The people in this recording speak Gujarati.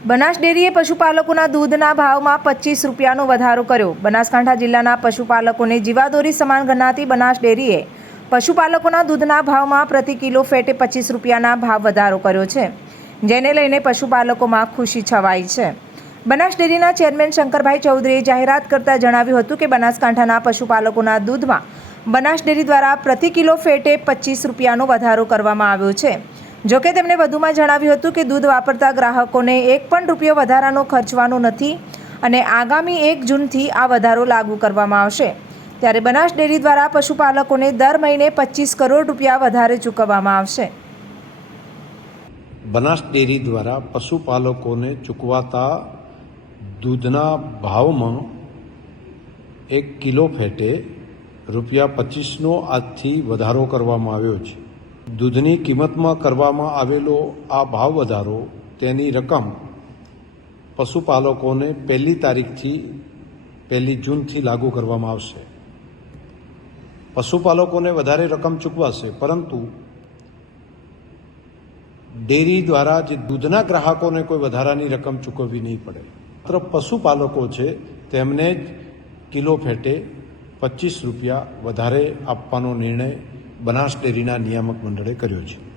બનાસ ડેરીએ પશુપાલકોના દૂધના ભાવમાં પચીસ રૂપિયાનો વધારો કર્યો. બનાસકાંઠા જિલ્લાના પશુપાલકોને જીવાદોરી સમાન ગણાતી બનાસ ડેરીએ પશુપાલકોના દૂધના ભાવમાં પ્રતિ કિલો ફેટે પચીસ રૂપિયાના ભાવ વધારો કર્યો છે, જેને લઈને પશુપાલકોમાં ખુશી છવાઈ છે. બનાસ ડેરીના ચેરમેન શંકરભાઈ ચૌધરીએ જાહેરાત કરતાં જણાવ્યું હતું કે બનાસકાંઠાના પશુપાલકોના દૂધમાં બનાસ ડેરી દ્વારા પ્રતિ કિલો ફેટે પચીસ રૂપિયાનો વધારો કરવામાં આવ્યો છે. જોકે તેમણે વધુમાં જણાવ્યું હતું કે દૂધ વાપરતા ગ્રાહકોને એક પણ રૂપિયો વધારાનો ખર્ચવાનો નથી અને આગામી એક જૂનથી આ વધારો લાગુ કરવામાં આવશે. ત્યારે બનાસ ડેરી દ્વારા પશુપાલકોને દર મહિને પચીસ કરોડ રૂપિયા વધારે ચૂકવવામાં આવશે. બનાસ ડેરી દ્વારા પશુપાલકોને ચૂકવાતા દૂધના ભાવમાં એક કિલો ફેટે રૂપિયા પચીસનો આજથી વધારો કરવામાં આવ્યો છે. દૂધની કિંમતમાં કરવામાં આવેલો આ ભાવ વધારો, તેની રકમ પશુપાલકોને પહેલી તારીખથી પહેલી જૂનથી લાગુ કરવામાં આવશે. પશુપાલકોને વધારે રકમ ચૂકવાશે, પરંતુ ડેરી દ્વારા જે દૂધના ગ્રાહકોને કોઈ વધારાની રકમ ચૂકવવી નહીં પડે. માત્ર પશુપાલકો છે, તેમને જ કિલો ફેટે પચીસ રૂપિયા વધારે આપવાનો નિર્ણય બનાસ ડેરીના નિયામક મંડળે કર્યો છે.